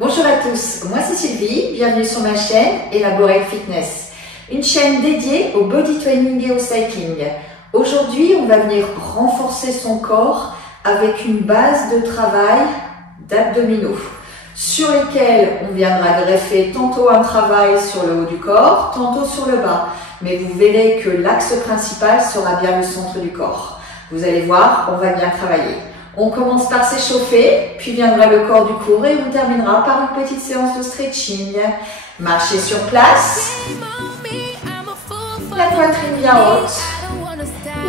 Bonjour à tous, moi c'est Sylvie, bienvenue sur ma chaîne Elaborate Fitness, une chaîne dédiée au body training et au cycling. Aujourd'hui, on va venir renforcer son corps avec une base de travail d'abdominaux sur lesquels on viendra greffer tantôt un travail sur le haut du corps, tantôt sur le bas. Mais vous verrez que l'axe principal sera bien le centre du corps. Vous allez voir, on va bien travailler. On commence par s'échauffer, puis viendra le corps du cours et on terminera par une petite séance de stretching. Marchez sur place, la poitrine bien haute,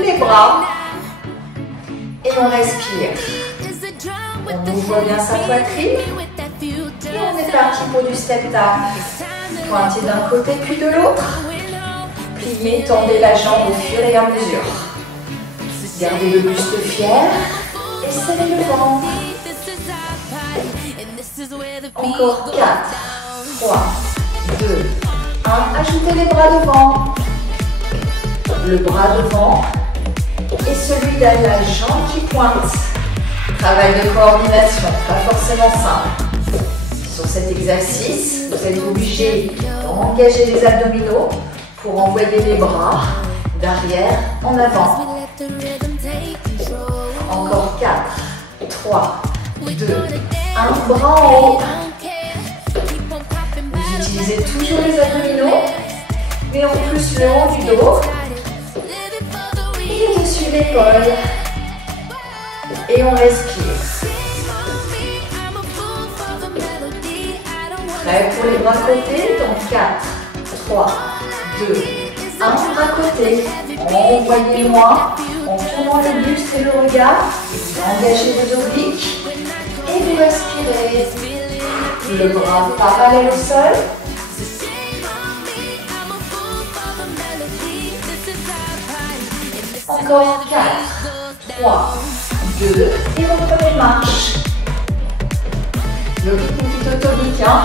les bras et on respire. On ouvre bien sa poitrine et on est parti pour du step tap. Pointez d'un côté puis de l'autre. Pliez, tendez la jambe au fur et à mesure. Gardez le buste fier. Et serrez le ventre. Encore 4, 3, 2, 1. Ajoutez les bras devant. Le bras devant et celui derrière la jambe qui pointe. Travail de coordination, pas forcément simple. Sur cet exercice, vous êtes obligé d'engager les abdominaux pour envoyer les bras d'arrière en avant. Encore 4, 3, 2, 1, bras en haut. Vous utilisez toujours les abdominaux, mais en plus le haut du dos et au-dessus de l'épaule. Et on respire. Prêt pour les bras côtés? Donc 4, 3, 2, 1, bras côté. Envoyez loin en tournant le buste et le regard. Vous engagez vos obliques et vous respirez. Le bras parallèle au sol. Encore 4, 3, 2 et reprenez marche. Le rythme est plutôt tonique, hein?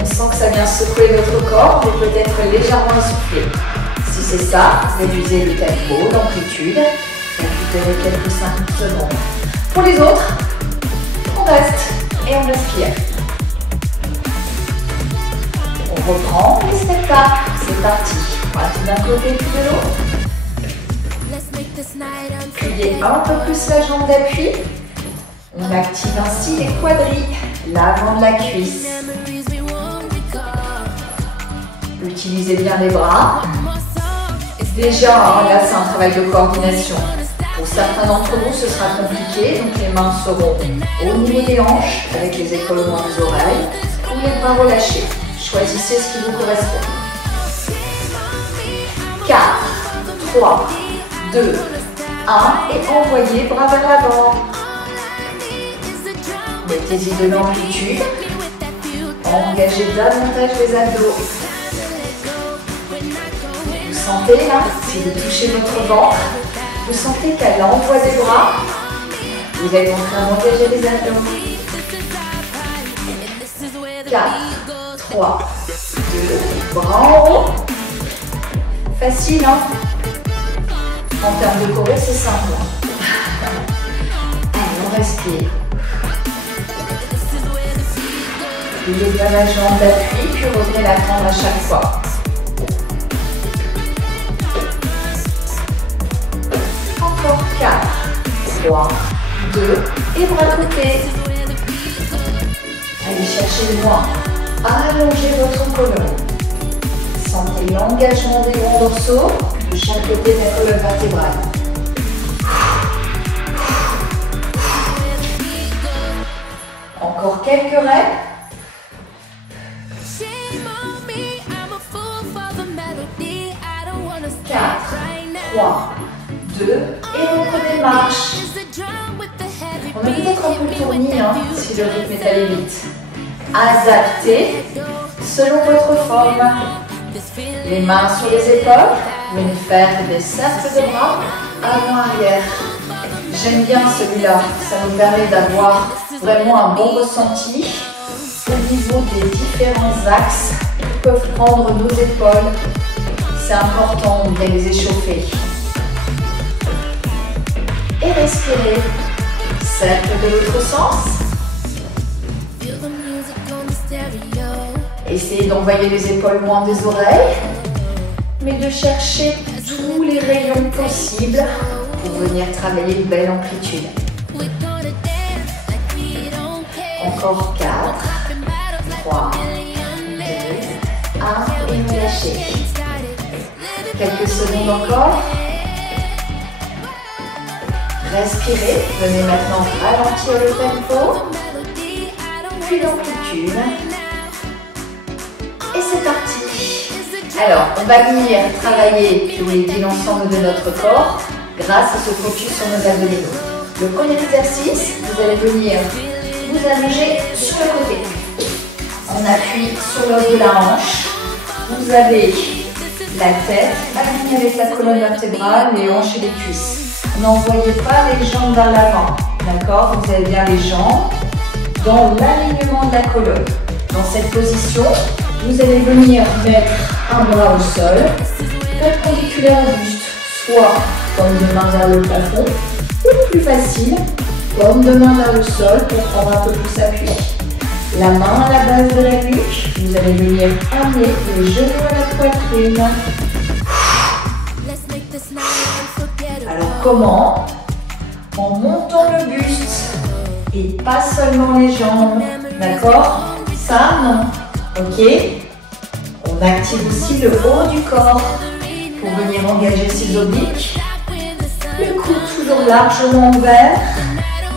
On sent que ça vient secouer notre corps, mais peut-être légèrement essoufflé. Si c'est ça, réduisez le tempo, l'amplitude, récupérez quelques 5 secondes. Pour les autres, on reste et on respire. On reprend les step tap. C'est parti. Pointe d'un côté puis de l'autre. Pliez un peu plus la jambe d'appui. On active ainsi les quadris, l'avant de la cuisse. Utilisez bien les bras. Déjà, là c'est un travail de coordination. Pour certains d'entre vous, ce sera compliqué, donc les mains seront au niveau des hanches, avec les épaules au moins des oreilles, ou les bras relâchés. Choisissez ce qui vous correspond. 4, 3, 2, 1, et envoyez bras vers l'avant. Mettez-y de l'amplitude. Engagez davantage les abdos. Vous sentez là, si vous touchez votre ventre, vous sentez qu'à l'envoi des bras, vous êtes en train d'engager les abdos. 4, 3, 2, bras en haut. Facile, hein? En termes de choré, c'est simple. Allez, on respire. Pliez bien la jambe d'appui, puis revenez la tendre à chaque fois. Encore 4, 3, 2, et bras côté. Allez chercher loin. Allongez votre colonne. Sentez l'engagement des longs dorsaux de chaque côté de la colonne vertébrale. Encore quelques reps. 4, 3, 2, et reprenez marche. On a peut-être un peu tourné si le rythme est allé vite. Adaptez selon votre forme. Les mains sur les épaules, venez faire des cercles de bras avant-arrière. J'aime bien celui-là, ça nous permet d'avoir vraiment un bon ressenti au niveau des différents axes que peuvent prendre nos épaules. C'est important de bien les échauffer. Et respirez. Cercle de l'autre sens. Essayez d'envoyer les épaules loin des oreilles, mais de chercher tous les rayons possibles pour venir travailler une belle amplitude. Encore 4, 3, 2, 1 et relâchez. Quelques secondes encore. Respirez. Venez maintenant ralentir le tempo, puis l'amplitude. Et c'est parti. Alors, on va venir travailler, puis vous dit l'ensemble de notre corps grâce à ce focus sur nos abdominaux. Le premier exercice, vous allez venir vous allonger sur le côté. On appuie sur l'os de la hanche. Vous avez la tête alignée avec la colonne vertébrale, les hanches et les cuisses. N'envoyez pas les jambes vers l'avant, d'accord? Vous avez bien les jambes dans l'alignement de la colonne. Dans cette position, vous allez venir mettre un bras au sol, perpendiculaire au buste, soit comme de main vers le plafond, ou plus facile, comme de main vers le sol pour prendre un peu plus appui. La main à la base de la nuque, vous allez venir amener les genoux à la poitrine. Alors comment? En montant le buste et pas seulement les jambes, d'accord? Ça, non. Ok? On active aussi le haut du corps pour venir engager ses obliques. Le coude toujours largement ouvert.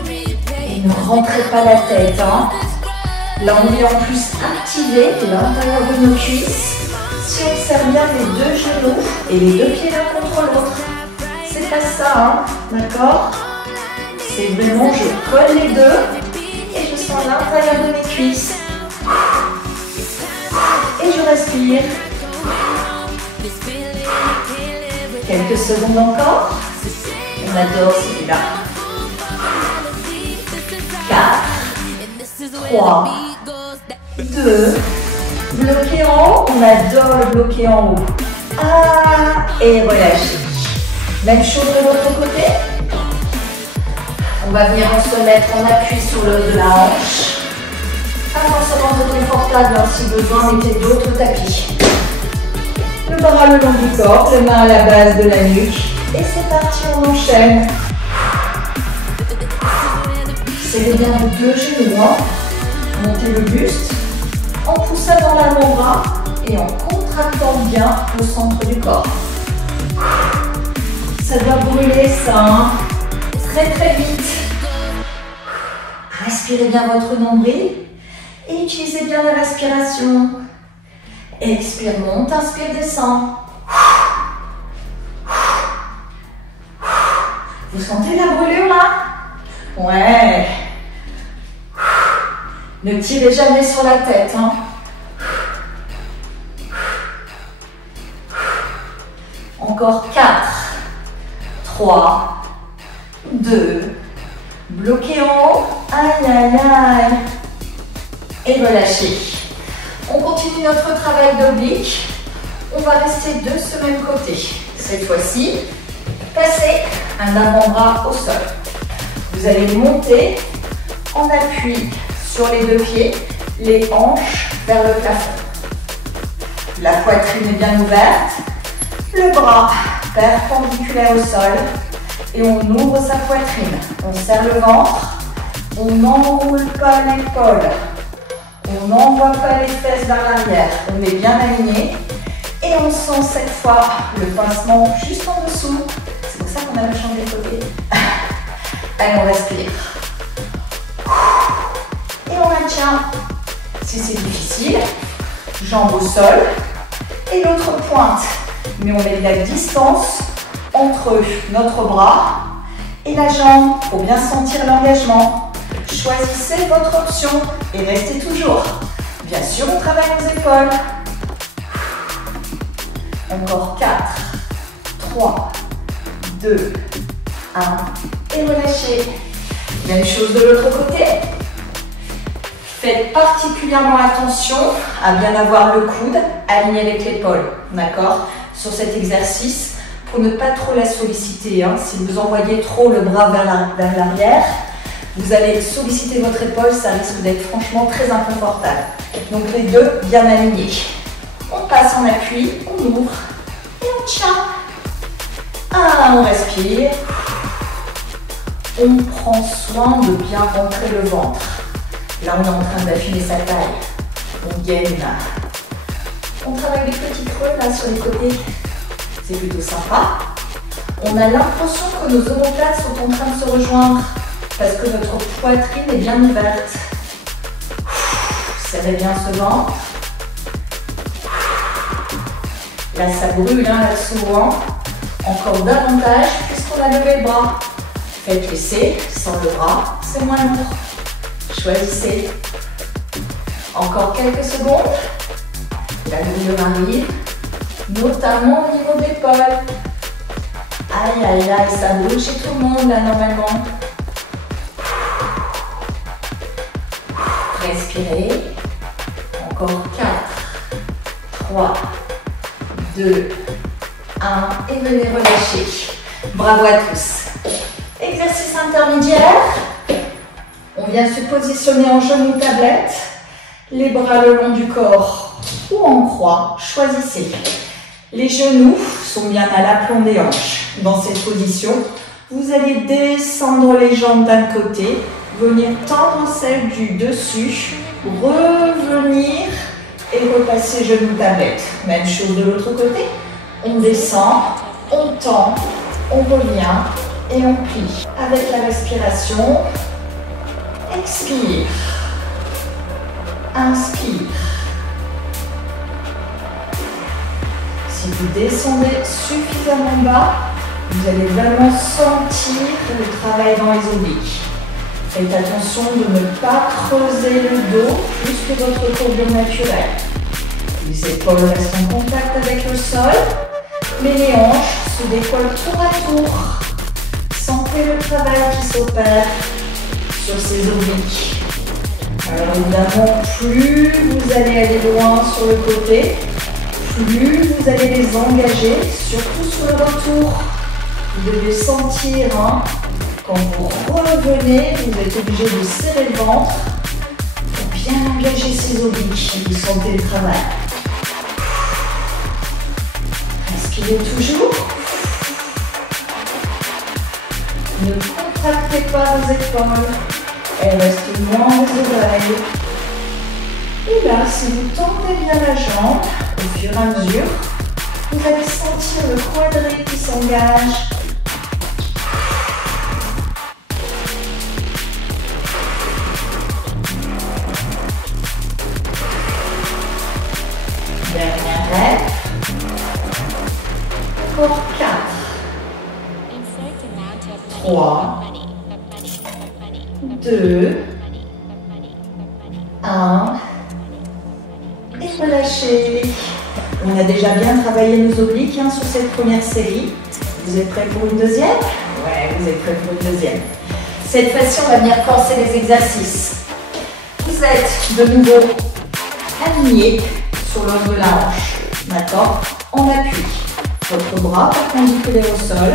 Et ne rentrez pas la tête. Hein. Là, on est en plus activé l'intérieur de nos cuisses. Si on serre bien les deux genoux et les deux pieds l'un contre l'autre, c'est pas ça, hein, d'accord? C'est vraiment, je colle les deux et je sens l'intérieur de mes cuisses. Et je respire. Quelques secondes encore. On adore celui-là. 4, 3, 2, bloqué en haut. On adore le bloquer en haut. Ah, et relâchez. Même chose de l'autre côté. On va venir se mettre en appui sur l'os de la hanche. Pas forcément trop confortable, hein, si besoin, mettez d'autres tapis. Le bras le long du corps, les mains à la base de la nuque. Et c'est parti, on enchaîne. Serrez bien vos deux genoux, hein. Montez le buste en poussant dans l'avant-bras et en contractant bien le centre du corps. Ça doit brûler ça, hein. Très très vite. Respirez bien votre nombril et utilisez bien la respiration. Expire, monte, inspire, descend. Vous sentez la brûlure là? Ouais. Ne tirez jamais sur la tête, hein. Encore 4, 3, 2, bloquez en haut, aïe aïe aïe, et relâchez. On continue notre travail d'oblique. On va rester de ce même côté. Cette fois-ci, passez un avant-bras au sol. Vous allez monter en appui sur les deux pieds, les hanches vers le plafond. La poitrine est bien ouverte, le bras perpendiculaire au sol et on ouvre sa poitrine. On serre le ventre, on n'enroule pas l'épaule, on n'envoie pas les fesses vers l'arrière. On est bien aligné et on sent cette fois le pincement juste en dessous. C'est pour ça qu'on a changé de côté. Allez, on respire. Et on maintient. Si c'est difficile, jambes au sol et l'autre pointe. Mais on met de la distance entre notre bras et la jambe pour bien sentir l'engagement. Choisissez votre option et restez toujours. Bien sûr, on travaille nos épaules. Encore 4, 3, 2, 1 et relâchez. Même chose de l'autre côté. Faites particulièrement attention à bien avoir le coude aligné avec l'épaule, d'accord, sur cet exercice pour ne pas trop la solliciter. Hein. Si vous envoyez trop le bras vers l'arrière, vous allez solliciter votre épaule, ça risque d'être franchement très inconfortable. Donc les deux bien alignés. On passe en appui, on ouvre et on tient. On respire. On prend soin de bien rentrer le ventre. Là, on est en train d'affiner sa taille. On gaine. On travaille des petits creux là sur les côtés. C'est plutôt sympa. On a l'impression que nos omoplates sont en train de se rejoindre parce que notre poitrine est bien ouverte. Serrez bien ce ventre. Là, ça brûle là-dessous. Encore davantage puisqu'on a levé le bras. Faites laisser sans le bras, c'est moins lourd. Choisissez. Encore quelques secondes. La douleur arrive, notamment au niveau de l'épaule. Aïe, aïe, aïe, ça brûle chez tout le monde là normalement. Respirez. Encore 4, 3, 2, 1 et venez relâcher. Bravo à tous. Exercice intermédiaire. On vient se positionner en genou tablette. Les bras le long du corps ou en croix, choisissez. Les genoux sont bien à l'aplomb des hanches. Dans cette position, vous allez descendre les jambes d'un côté, venir tendre celle du dessus, revenir et repasser genou tablette. Même chose de l'autre côté. On descend, on tend, on revient et on plie. Avec la respiration, expire, inspire. Si vous descendez suffisamment bas, vous allez vraiment sentir le travail dans les obliques. Faites attention de ne pas creuser le dos plus que votre courbure naturelle. Les épaules restent en contact avec le sol, mais les hanches se décollent tour à tour. Sentez le travail qui s'opère sur ces obliques. Alors évidemment, plus vous allez aller loin sur le côté, plus vous allez les engager, surtout sur le retour. Vous devez sentir, quand vous revenez, vous êtes obligé de serrer le ventre pour bien engager ces obliques. Vous sentez le travail. Respirez toujours. Ne contractez pas vos épaules. Elles restent loin des oreilles. Et là, si vous tendez bien la jambe, au fur et à mesure, vous allez sentir le quadrille qui s'engage. Dernière rêve. Encore 4, 3, 2, 1. Et relâchez. On a déjà bien travaillé nos obliques sur cette première série. Vous êtes prêts pour une deuxième? Ouais, vous êtes prêts pour une deuxième. Cette fois-ci, on va venir corser les exercices. Vous êtes de nouveau alignés sur l'os de la hanche. D'accord? En appui. Votre bras perpendiculaire au sol.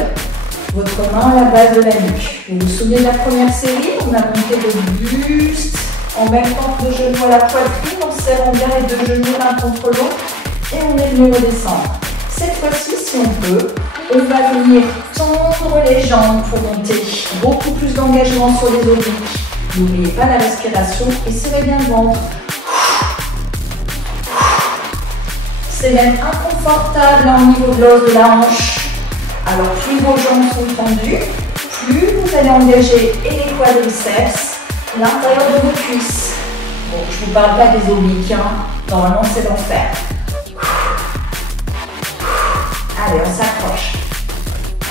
Votre main à la base de la nuque. Vous vous souvenez de la première série? On a monté le buste en même temps que le genou à la poitrine, en serrant bien les deux genoux l'un contre l'autre et on est venu redescendre. Cette fois-ci, si on peut, on va venir tendre les jambes pour monter. Beaucoup plus d'engagement sur les obliques. N'oubliez pas la respiration et serrez bien le ventre. C'est même inconfortable au niveau de l'os de la hanche. Alors plus vos jambes sont tendues, plus vous allez engager et les quadriceps, l'intérieur de vos cuisses. Bon, je ne vous parle pas des obliques, normalement c'est l'enfer. Allez, on s'accroche.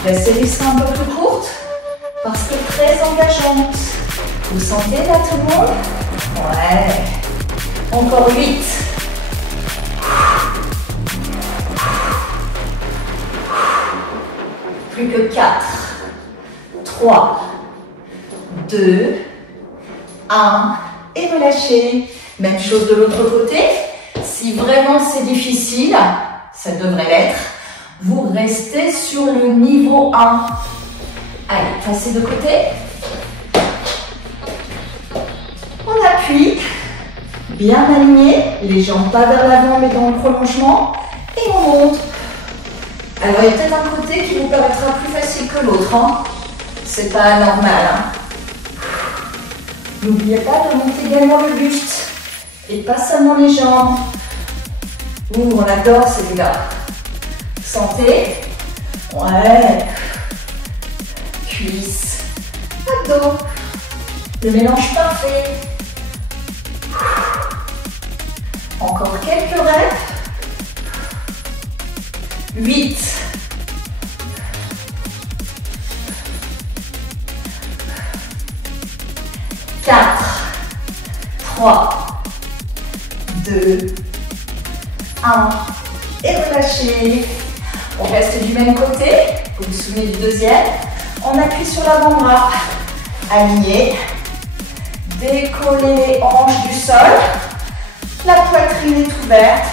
La série sera un peu plus courte parce que très engageante. Vous sentez là tout le monde? Ouais. Encore 8. Plus que 4. 3. 2. 1. Et relâchez. Même chose de l'autre côté. Si vraiment c'est difficile, ça devrait l'être, vous restez sur le niveau 1. Allez, passez de côté. On appuie. Bien aligné, les jambes pas vers l'avant mais dans le prolongement. Et on monte. Alors il y a peut-être un côté qui vous paraîtra plus facile que l'autre. Hein. C'est pas anormal. Hein. N'oubliez pas de monter également le buste. Et pas seulement les jambes. On adore celui-là. Sentez. Ouais. Cuisses. Abdos. Le mélange parfait. Encore quelques reps. 8. 4. 3. 2. 1. Et relâchez. On reste du même côté. Vous vous souvenez du deuxième. On appuie sur l'avant-bras. Aligné. Décollez les hanches du sol. La poitrine est ouverte.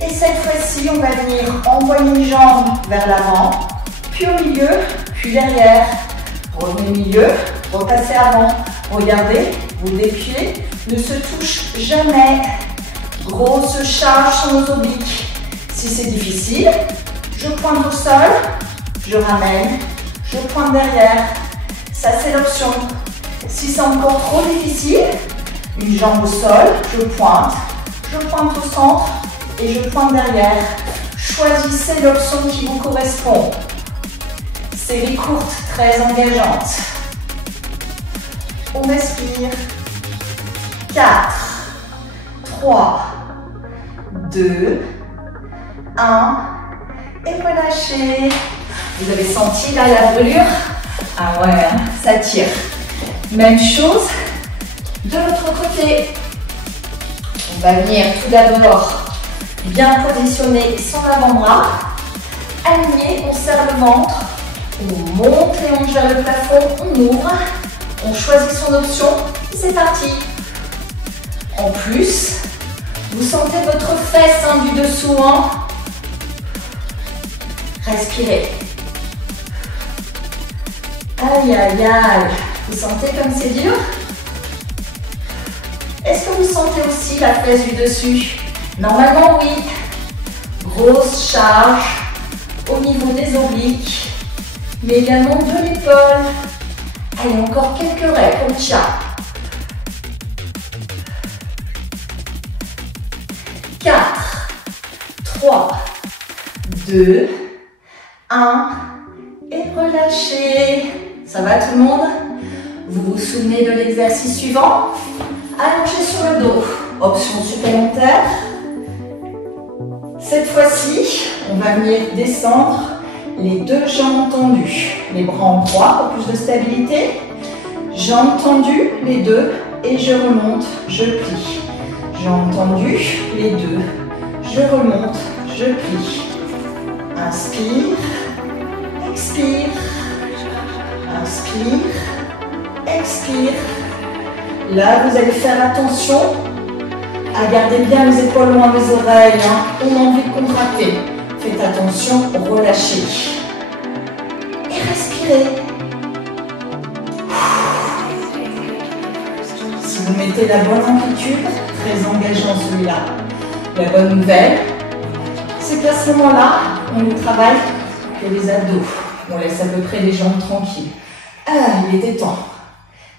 Et cette fois-ci, on va venir envoyer une jambe vers l'avant, puis au milieu, puis derrière. Revenez au milieu, repassez avant. Regardez, vos deux pieds ne se touchent jamais. Grosse charge sur nos obliques. Si c'est difficile, je pointe au sol, je ramène, je pointe derrière. Ça, c'est l'option. Si c'est encore trop difficile, une jambe au sol, je pointe au centre et je pointe derrière. Choisissez l'option qui vous correspond. Série courte, très engageante. On respire. 4, 3, 2, 1. Et relâchez. Vous avez senti là la brûlure? Ah ouais, ça tire. Même chose de l'autre côté. On va venir tout d'abord bien positionner son avant-bras. Aligné, on serre le ventre. On monte les hanches vers le plafond, on ouvre. On choisit son option et c'est parti. En plus, vous sentez votre fesse du dessous. Hein. Respirez. Aïe, aïe, aïe. Vous sentez comme c'est dur? Est-ce que vous sentez aussi la fesse du dessus? Normalement, oui. Grosse charge au niveau des obliques, mais également de l'épaule. Allez, encore quelques reps, on tient. 4, 3, 2, 1. Et relâchez. Ça va tout le monde? Vous vous souvenez de l'exercice suivant? Allongez sur le dos. Option supplémentaire. Cette fois-ci, on va venir descendre les deux jambes tendues. Les bras en croix pour plus de stabilité. Jambes tendues, les deux. Et je remonte, je plie. Jambes tendues, les deux. Je remonte, je plie. Inspire. Expire. Inspire. Expire. Là, vous allez faire attention à garder bien les épaules loin des oreilles. Hein. On a envie de contracter. Faites attention, relâchez. Et respirez. Si vous mettez la bonne amplitude, très engageant celui-là. La bonne nouvelle, c'est qu'à ce moment-là, on ne travaille que les abdos. On laisse à peu près les jambes tranquilles. Ah, il était temps.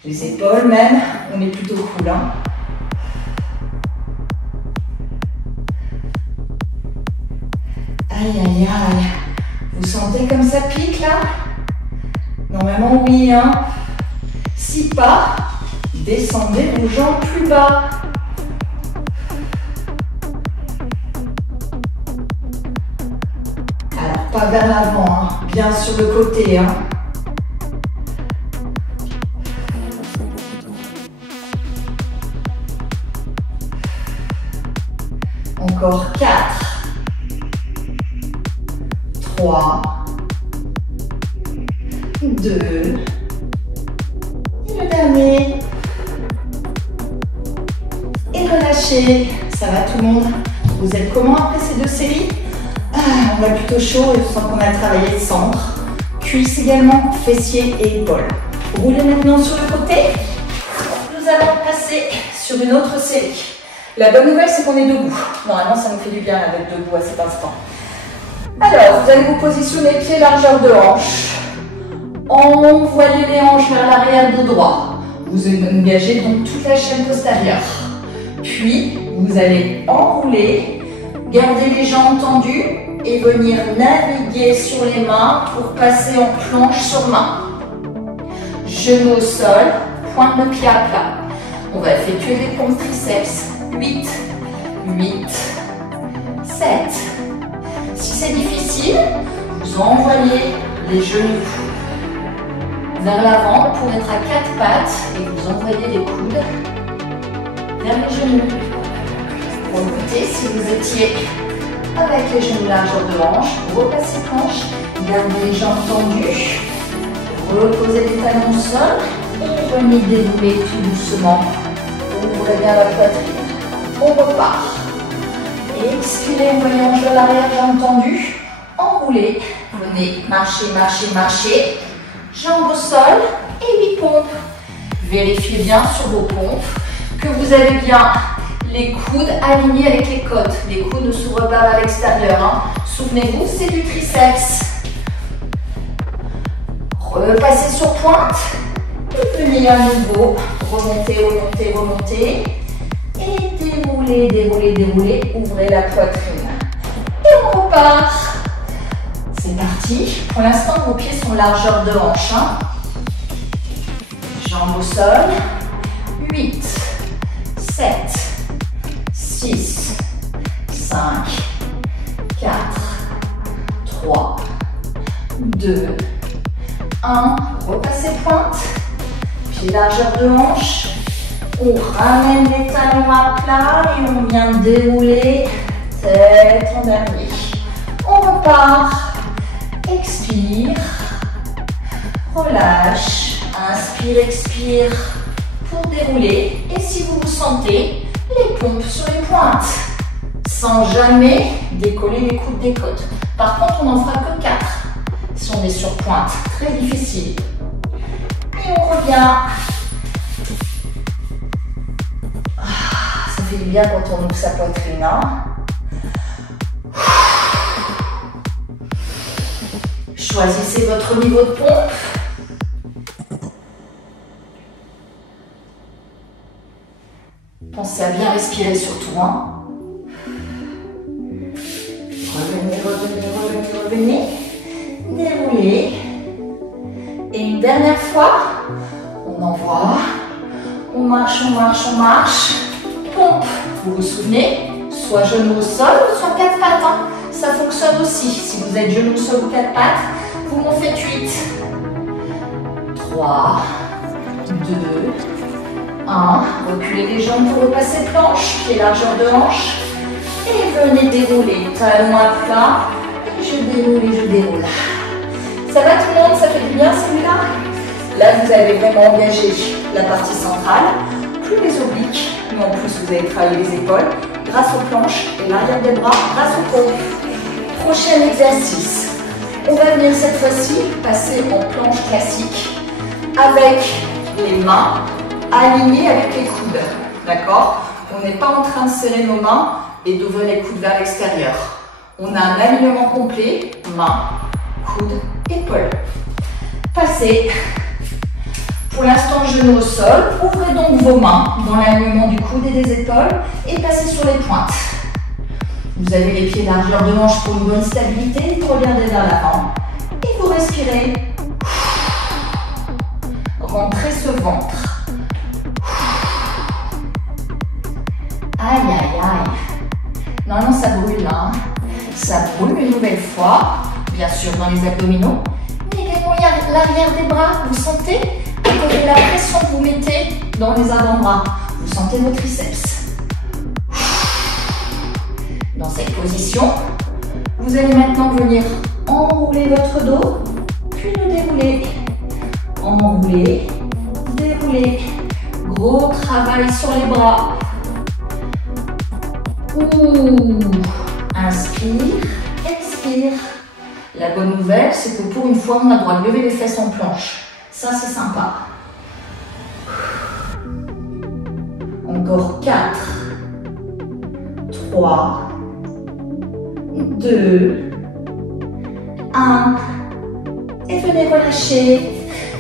Les épaules même, on est plutôt cool. Hein. Aïe, aïe, aïe. Vous sentez comme ça pique là? Normalement oui. Hein. Si pas, descendez vos jambes plus bas. Alors pas vers l'avant, hein. Bien sur le côté. Hein. Encore 4, 3, 2, et le dernier. Et relâchez. Ça va tout le monde? Vous êtes comment après ces deux séries? On va plutôt chaud et on sent qu'on a travaillé le centre. Cuisses également, fessiers et épaules. Roulez maintenant sur le côté. Nous allons passer sur une autre série. La bonne nouvelle, c'est qu'on est debout. Normalement, ça nous fait du bien d'être debout à cet instant. Alors, vous allez vous positionner pieds largeur de hanche. Envoyez les hanches vers l'arrière dos droit. Vous engagez donc toute la chaîne postérieure. Puis, vous allez enrouler, garder les jambes tendues et venir naviguer sur les mains pour passer en planche sur main. Genoux au sol, pointe de pied à plat. On va effectuer des pompes triceps. 8, 8, 7. Si c'est difficile, vous envoyez les genoux vers l'avant pour être à 4 pattes et vous envoyez les coudes vers les genoux. Remontez si vous étiez avec les genoux largeur de hanche, repassez planche, gardez les jambes tendues, reposez les talons au sol et venez dérouler tout doucement. Ouvrez bien la poitrine. On repart. Expirez, envoyez hanche vers l'arrière, jambes tendues. Enroulez. Venez marcher, marcher, marcher. Jambes au sol et 8 pompes. Vérifiez bien sur vos pompes que vous avez bien les coudes alignés avec les côtes. Les coudes ne s'ouvrent pas vers l'extérieur. Hein. Souvenez-vous, c'est du triceps. Repassez sur pointe. Et venez à nouveau. Remontez, remontez, remontez. Et déroulez, déroulez, déroulez. Ouvrez la poitrine. Et on repart. C'est parti. Pour l'instant, vos pieds sont largeur de hanche. Hein. Jambes au sol. 8, 7, 6, 5, 4, 3, 2, 1. Repassez pointe. Pieds largeur de hanche. On ramène les talons à plat et on vient dérouler tête en dernier. On repart. Expire. Relâche. Inspire, expire pour dérouler. Et si vous vous sentez, les pompes sur les pointes. Sans jamais décoller les coudes des côtes. Par contre, on n'en fera que 4. Si on est sur pointe, très difficile. Et on revient. Ça fait du bien quand on ouvre sa poitrine. Hein. Choisissez votre niveau de pompe. Pensez à bien respirer surtout. Hein. Revenez, revenez, revenez, revenez. Déroulez. Et une dernière fois, on envoie. On marche, on marche, on marche. Pompe. Vous vous souvenez? Soit genoux au sol, soit 4 pattes. Hein. Ça fonctionne aussi. Si vous êtes genoux au sol ou 4 pattes, vous m'en faites 8. 3, 2, 1. Reculez les jambes pour repasser planche. Pied largeur de hanche. Et venez dérouler. Talons à plat. Et je déroule et je déroule. Ça va tout le monde? Ça fait du bien celui-là? Là, vous avez vraiment engagé la partie centrale. Plus les obliques. Mais en plus, vous allez travailler les épaules grâce aux planches et l'arrière des bras grâce aux pompes. Prochain exercice. On va venir cette fois-ci passer en planche classique avec les mains alignées avec les coudes. D'accord? On n'est pas en train de serrer nos mains et d'ouvrir les coudes vers l'extérieur. On a un alignement complet, mains, coudes, épaules. Passez. Pour l'instant, genoux au sol. Ouvrez donc vos mains dans l'alignement du coude et des épaules et passez sur les pointes. Vous avez les pieds largeur de hanche pour une bonne stabilité. Regardez vers l'avant et vous respirez. Rentrez ce ventre. Aïe, aïe, aïe. Normalement, ça brûle là. Hein. Ça brûle une nouvelle fois. Bien sûr, dans les abdominaux. Mais également, il y a l'arrière des bras. Vous sentez? À cause de la pression que vous mettez dans les avant-bras. Vous sentez vos triceps. Dans cette position, vous allez maintenant venir enrouler votre dos, puis le dérouler. Enrouler, dérouler. Gros travail sur les bras. Ouh. Inspire, expire. La bonne nouvelle, c'est que pour une fois, on a le droit de lever les fesses en planche. Ça, c'est sympa. Encore 4, 3, 2, 1. Et venez relâcher.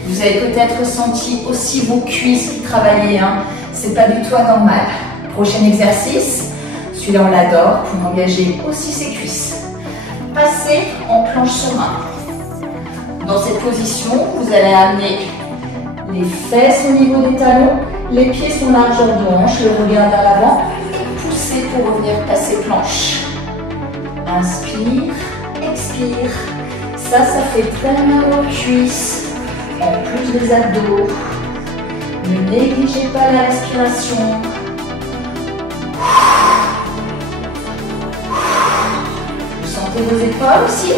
Vous avez peut-être senti aussi vos cuisses qui travaillaient, hein. C'est pas du tout anormal. Prochain exercice, celui-là on l'adore pour engager aussi ses cuisses. Passez en planche sur main. Dans cette position, vous allez amener les fesses au niveau des talons, les pieds sont largeur de hanche, le regard vers l'avant et poussez pour revenir passer planche. Inspire, expire. Ça fait très mal aux cuisses, en plus des abdos. Ne négligez pas la respiration. Vous sentez vos épaules aussi?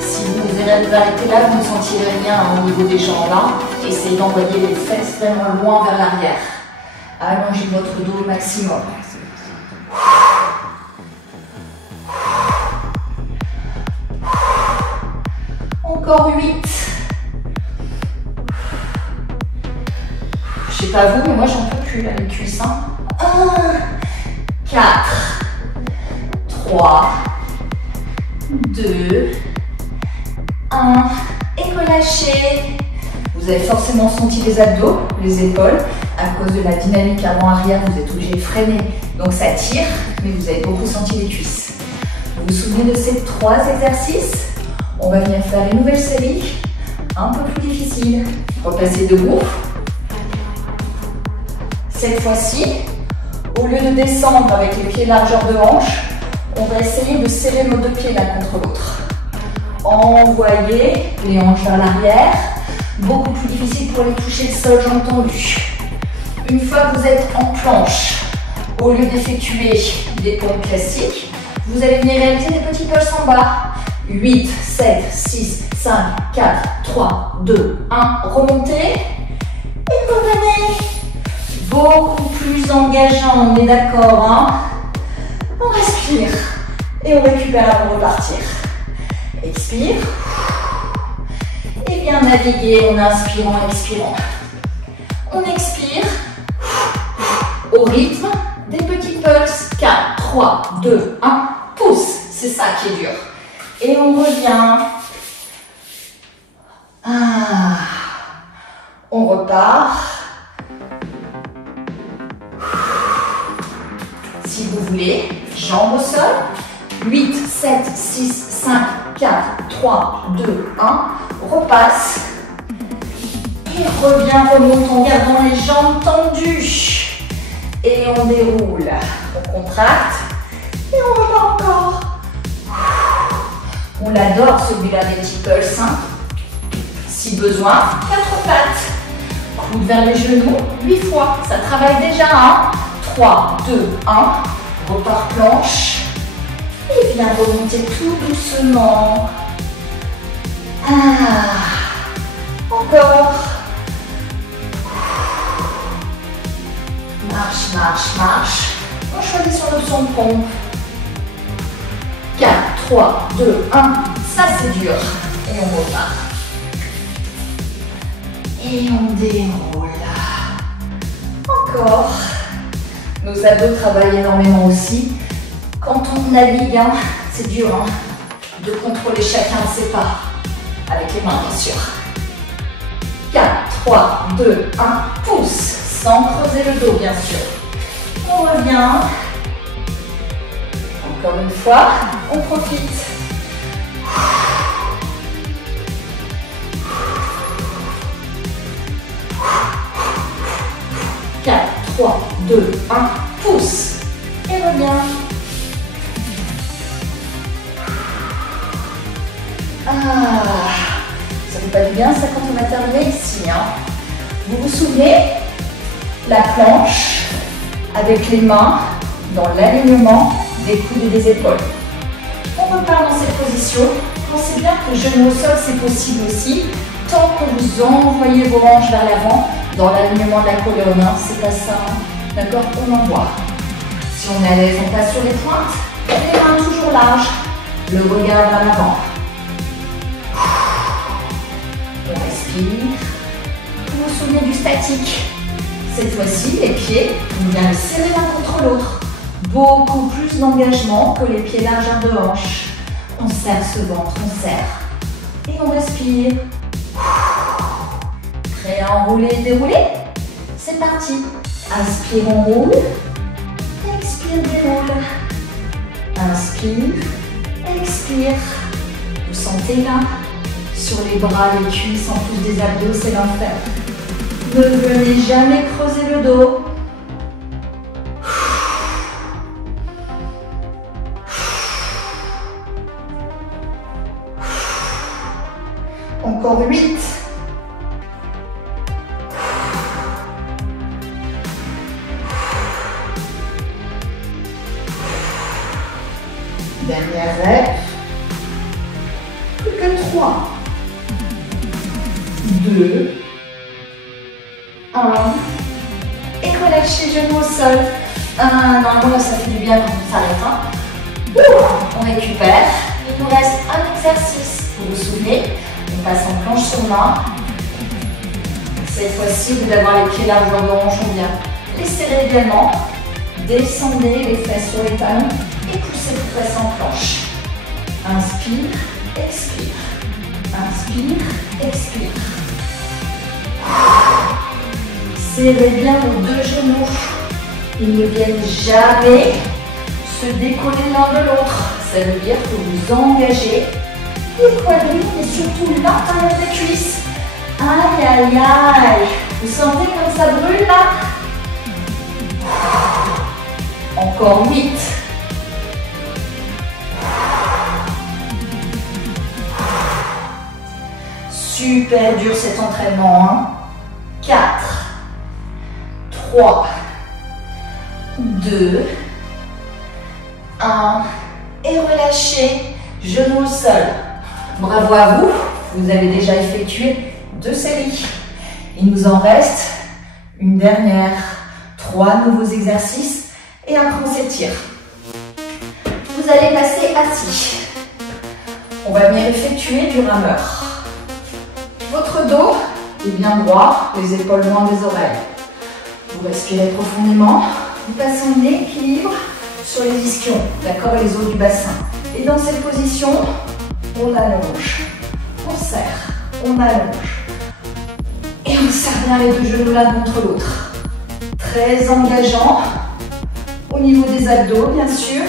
Si vous arrêtez là, vous ne sentirez rien au niveau des jambes. Hein. Essayez d'envoyer les fesses vraiment loin vers l'arrière. Allongez votre dos au maximum. Encore 8. Je sais pas vous, mais moi j'en peux plus là, les cuisses. 1, 4, 3, 2, 1. Et relâchez. Vous avez forcément senti les abdos, les épaules. À cause de la dynamique avant-arrière, vous êtes obligé de freiner. Donc ça tire, mais vous avez beaucoup senti les cuisses. Vous vous souvenez de ces 3 exercices? On va venir faire une nouvelle série, un peu plus difficile. Repassez debout. Cette fois-ci, au lieu de descendre avec les pieds largeur de hanche, on va essayer de serrer nos 2 pieds l'un contre l'autre. Envoyez les hanches vers l'arrière. Beaucoup plus difficile pour les toucher le sol, jambes tendues. Une fois que vous êtes en planche, au lieu d'effectuer des pompes classiques, vous allez venir réaliser des petits pulses en bas. 8, 7, 6, 5, 4, 3, 2, 1. Remontez et revenez. Beaucoup plus engageant, on est d'accord, hein? On respire et on récupère avant de repartir. Expire. Et bien naviguer en inspirant, expirant. On expire au rythme des petits pulses. 4, 3, 2, 1. Pousse. C'est ça qui est dur. Et on revient. On repart. Si vous voulez, jambes au sol. 8, 7, 6, 5, 4, 3, 2, 1. Repasse. Et revient, remonte en gardant les jambes tendues. Et on déroule. On contracte. Et on repart encore. On l'adore celui-là des petits pulses. Hein. Si besoin, 4 pattes. Coude vers les genoux, 8 fois. Ça travaille déjà. Hein. 3, 2, 1. Repart planche. Et viens remonter tout doucement. Encore. Marche, marche, marche. On choisit son option de pompe. 4, 3, 2, 1. Ça c'est dur. Et on repart. Et on déroule. Encore. Nos abdos travaillent énormément aussi. Quand on navigue, hein, c'est dur hein, de contrôler chacun de ses pas. Avec les mains, bien sûr. 4, 3, 2, 1. Pousse. Sans creuser le dos, bien sûr. On revient. Encore une fois, on profite. 4, 3, 2, 1. Pousse. Et reviens. Ça fait pas du bien ça quand on a terminé ici. Hein. Vous vous souvenez? La planche avec les mains dans l'alignement des coudes et des épaules. On repart dans cette position. Pensez bien que le genou au sol, c'est possible aussi. Tant que vous envoyez vos hanches vers l'avant, dans l'alignement de la colonne, hein, c'est pas ça. D'accord? On envoie. Si on est à l'aise, on passe sur les pointes. Les mains toujours larges. Le regard vers l'avant. On respire. Vous vous souvenez du statique? Cette fois-ci, les pieds, on vient les serrer l'un contre l'autre. beaucoup plus d'engagement que les pieds largeurs de hanche. On serre ce ventre, on serre. Et on respire. Prêt à enrouler et dérouler? C'est parti. Inspire, on roule. Expire, déroule. Inspire, expire. Vous sentez là? Sur les bras, les cuisses, en plus des abdos, c'est l'enfer. Ne venez jamais creuser le dos. Encore 8. Dernière rep. Plus que 3. 2. 1. Et relâchez genoux au sol. Normalement, là, ça fait du bien quand on s'arrête. On récupère. Il nous reste un exercice. Vous vous souvenez? On passe en planche sur main. Cette fois-ci, vous allez avoir les pieds largeur de hanche, on vient les serrer également. Descendez les fesses sur les talons et poussez vos fesses en planche. Inspire, expire. Inspire, expire. Serrez bien vos deux genoux. Ils ne viennent jamais se décoller l'un de l'autre. Ça veut dire que vous engagez les quadris et surtout l'intérieur des cuisses. Aïe, aïe, aïe. Vous sentez comme ça brûle là? Encore 8. Super dur cet entraînement. 4, 3, 2, 1. Et relâchez, genoux au sol. Bravo à vous, vous avez déjà effectué 2 séries. Il nous en reste une dernière, 3 nouveaux exercices et après on s'étire. Vous allez passer assis. On va venir effectuer du rameur. Votre dos est bien droit, les épaules loin des oreilles. Vous respirez profondément, vous passez en équilibre sur les ischions, d'accord, les os du bassin. Et dans cette position, on allonge, on serre, on allonge. Et on serre bien les deux genoux l'un contre l'autre. Très engageant au niveau des abdos, bien sûr,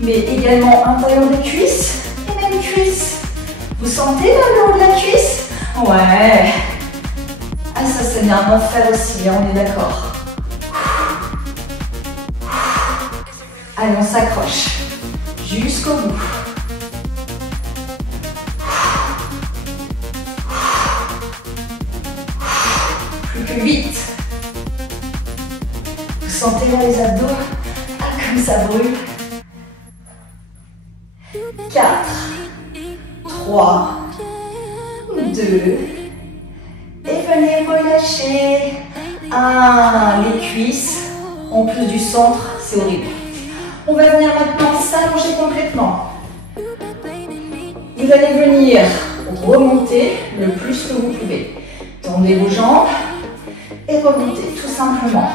mais également intérieur des cuisses et même cuisses. Vous sentez là, le haut de la cuisse? Ouais. Ah, ça c'est bien un enfer aussi, hein, on est d'accord. Allez, on s'accroche jusqu'au bout. Plus que 8. Vous sentez là les abdos? Ah, comme ça brûle. 4, 3, 2, et venez relâcher. 1, les cuisses, en plus du centre, c'est horrible. On va venir maintenant s'allonger complètement. Vous allez venir remonter le plus que vous pouvez. Tendez vos jambes et remontez tout simplement.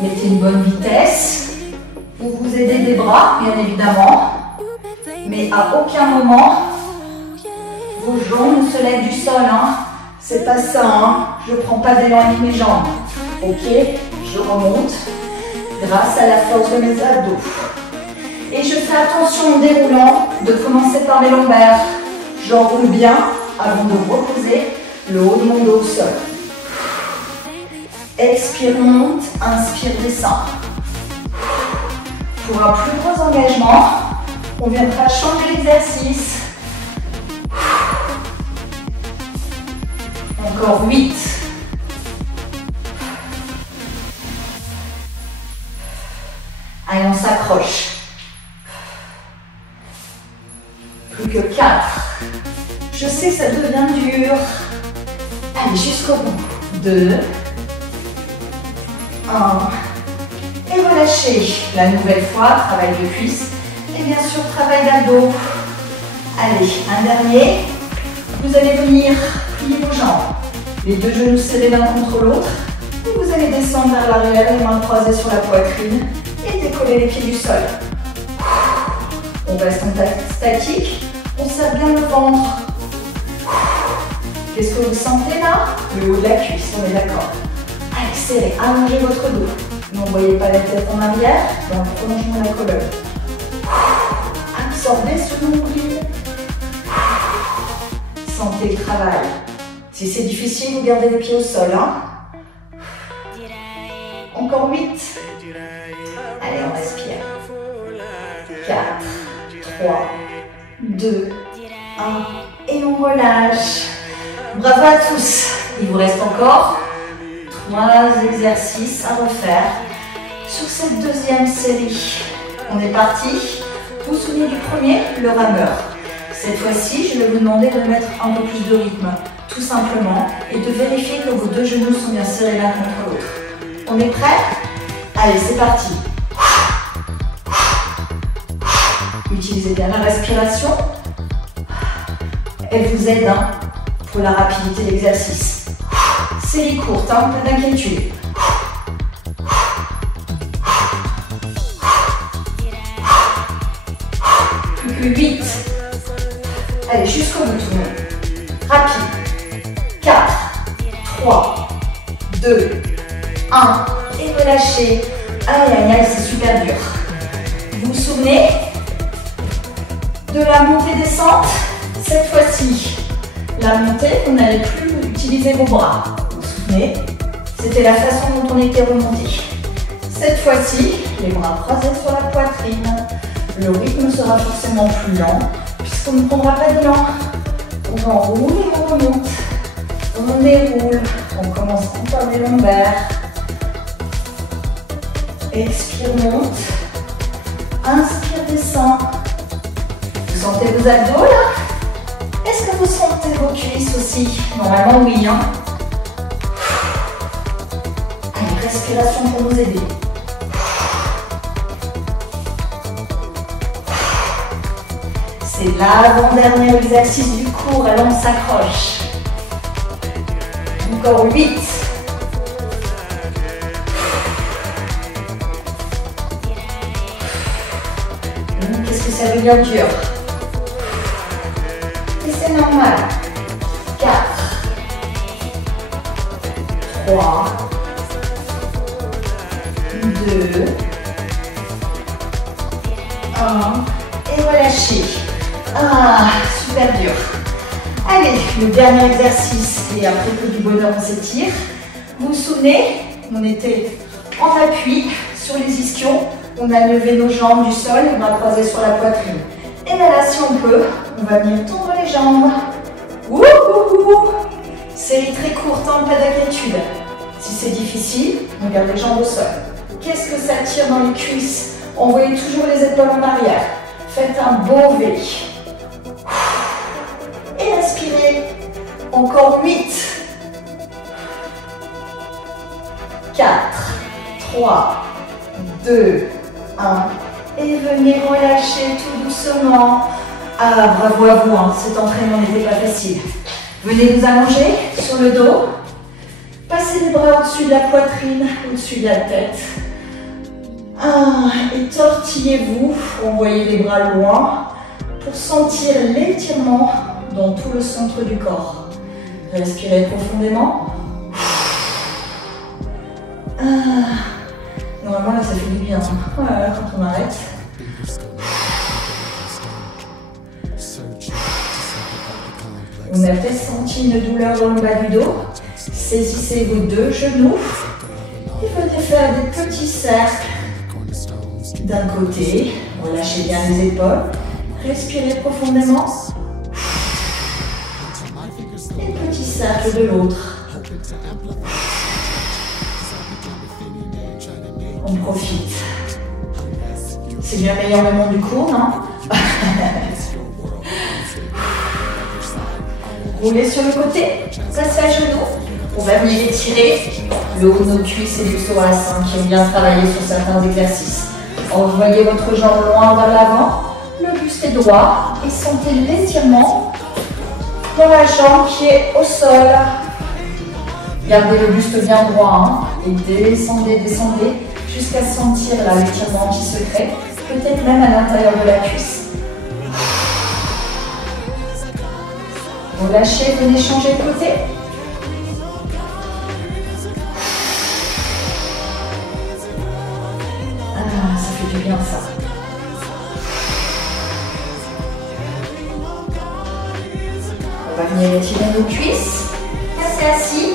Mettez une bonne vitesse. Vous vous aidez des bras, bien évidemment. Mais à aucun moment, vos jambes ne se lèvent du sol. Hein. C'est pas ça. Hein. Je ne prends pas d'élan avec mes jambes. Ok, je remonte grâce à la force de mes abdos. Et je fais attention en déroulant de commencer par les lombaires. J'enroule bien avant de reposer le haut de mon dos au sol. Expire, monte, inspire, descend. Pour un plus gros engagement, on viendra changer l'exercice. Encore 8. Allez, on s'accroche. Plus que 4. Je sais que ça devient dur. Allez, jusqu'au bout. 2. 1. Et relâchez. La nouvelle fois, travail de cuisse. Et bien sûr, travail d'abdos. Allez, un dernier. Vous allez venir plier vos jambes. Les deux genoux serrés l'un contre l'autre. Et vous allez descendre vers l'arrière, les mains croisées sur la poitrine et décoller les pieds du sol. On reste en statique, on serre bien le ventre. Qu'est-ce que vous sentez là? Le haut de la cuisse, on est d'accord. Allez, serrez, allongez votre dos. N'envoyez pas la tête en arrière, dans le prolongement de la colonne. Absorbez ce nombril. Sentez le travail. Si c'est difficile, vous gardez les pieds au sol. Hein? Encore 8. Allez, on respire. 4, 3, 2, 1. Et on relâche. Bravo à tous. Il vous reste encore 3 exercices à refaire sur cette deuxième série. On est parti. Vous vous souvenez du premier, le rameur. Cette fois-ci, je vais vous demander de mettre un peu plus de rythme, tout simplement, et de vérifier que vos deux genoux sont bien serrés l'un contre l'autre. On est prêt? Allez, c'est parti. Utilisez bien la respiration. Elle vous aide pour la rapidité de l'exercice. Série courte, pas d'inquiétude. Plus que 8. Allez, jusqu'au bout tout le monde. Rapide. 4, 3, 2, 1. Et relâchez. Aïe, aïe, aïe, c'est super dur. Vous vous souvenez de la montée-descente? Cette fois-ci, la montée, vous n'allez plus utiliser vos bras. Vous vous souvenez? C'était la façon dont on était remonté. Cette fois-ci, les bras croisés sur la poitrine. Le rythme sera forcément plus lent, puisqu'on ne prendra pas de lent. On enroule et on remonte. On déroule. On commence par les lombaires. Expire, monte. Inspire, descend. Vous sentez vos abdos là? Est-ce que vous sentez vos cuisses aussi? Normalement oui. Allez, respiration pour nous aider. C'est l'avant-dernier exercice du cours, alors on s'accroche. Encore 8. Qu'est-ce que ça devient dur? Et c'est normal. 4, 3, 2, 1. Et relâchez. Ah, super dur. Allez, le dernier exercice, et après que du bonheur, on s'étire. Vous vous souvenez, on était en appui sur les ischions, on a levé nos jambes du sol, on va croiser sur la poitrine. Et là, si on peut, on va venir tendre les jambes. Wouhou! Série très courte, pas d'inquiétude. Si c'est difficile, on garde les jambes au sol. Qu'est-ce que ça tire dans les cuisses? Envoyez toujours les épaules en arrière. Faites un beau V. Et inspirez. Encore 8. 4, 3, 2, 1. Et venez relâcher tout doucement. Ah, bravo à vous, cet entraînement n'était pas facile. Venez vous allonger sur le dos. Passez les bras au-dessus de la poitrine, au-dessus de la tête. Et tortillez-vous, envoyez les bras loin pour sentir l'étirement dans tout le centre du corps. Respirez profondément. Normalement là ça fait du bien, voilà, quand on arrête. On a peut-être senti une douleur dans le bas du dos. Saisissez vos deux genoux et venez faire des petits cercles. D'un côté, relâchez bien les épaules, respirez profondément. Et petit cercle de l'autre. On profite. C'est bien meilleur moment du cours, non? Roulez sur le côté, placez à genoux. On va venir étirer le haut de nos cuisses et du psoas qui aime bien travailler sur certains exercices. Envoyez votre jambe loin vers l'avant, le buste est droit et sentez l'étirement dans la jambe qui est au sol. Gardez le buste bien droit hein, et descendez, descendez jusqu'à sentir l'étirement qui se crée, peut-être même à l'intérieur de la cuisse. Relâchez, venez changer de côté. Ah, ça fait du bien ça. On va venir étirer nos cuisses. Restez assis.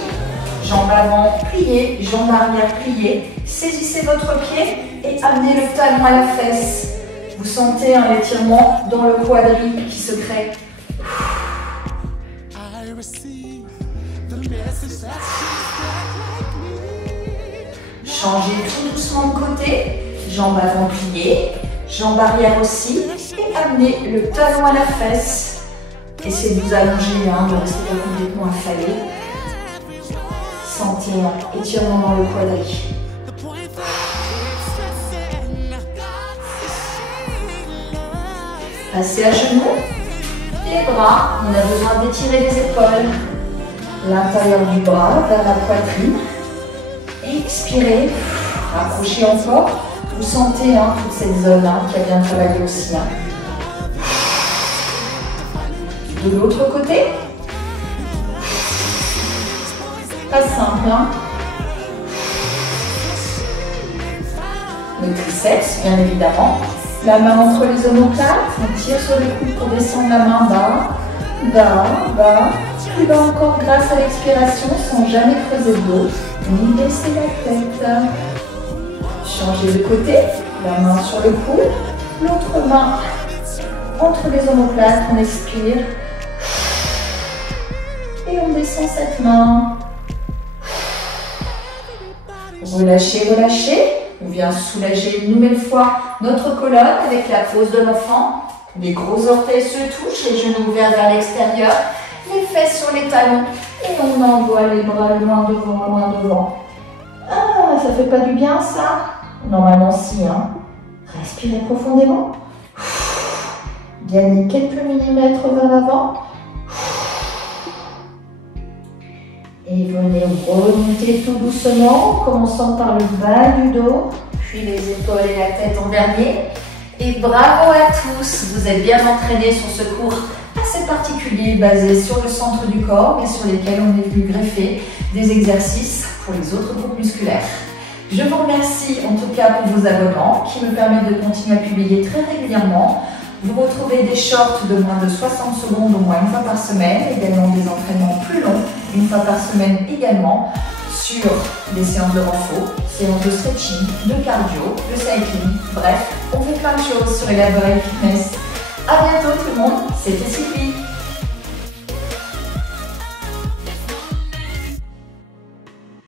Jambes avant pliées, jambes arrière pliées. Saisissez votre pied et amenez le talon à la fesse. Vous sentez l'étirement dans le quadri qui se crée. Changez tout doucement de côté. Jambes avant pliées, jambes arrière aussi. Et amenez le talon à la fesse. Essayez de vous allonger, de rester pas complètement affalé. Sentez étirement dans le quadri. Passez à genoux. Les bras, on a besoin d'étirer les épaules. L'intérieur du bras vers la poitrine. Expirez. Rapprochez encore. Vous sentez toute cette zone qui a bien travaillé aussi. De l'autre côté. Pas simple. Le triceps, bien évidemment. La main entre les omoplates. On tire sur le coude pour descendre la main bas. Bas, bas. Plus bas encore grâce à l'expiration sans jamais creuser le dos. Ni baisser la tête. Changez de côté. La main sur le coude. L'autre main entre les omoplates. On expire. Et on descend cette main. Relâchez, relâchez. On vient soulager une nouvelle fois notre colonne avec la pose de l'enfant. Les gros orteils se touchent, les genoux ouverts vers l'extérieur, les fesses sur les talons. Et on envoie les bras loin devant, loin devant. Ah, ça fait pas du bien ça? Normalement si. Respirez profondément. Gagnez quelques millimètres vers l'avant. Et venez remonter tout doucement, commençant par le bas du dos, puis les épaules et la tête en dernier. Et bravo à tous, vous êtes bien entraînés sur ce cours assez particulier basé sur le centre du corps et sur lesquels on est venu greffer des exercices pour les autres groupes musculaires. Je vous remercie en tout cas pour vos abonnements qui me permettent de continuer à publier très régulièrement. Vous retrouvez des shorts de moins de 60 secondes au moins une fois par semaine, également des entraînements plus longs, une fois par semaine également, sur des séances de renfort, séances de stretching, de cardio, de cycling, bref, on fait plein de choses sur Elaborate Fitness. À bientôt tout le monde, c'était Sylvie.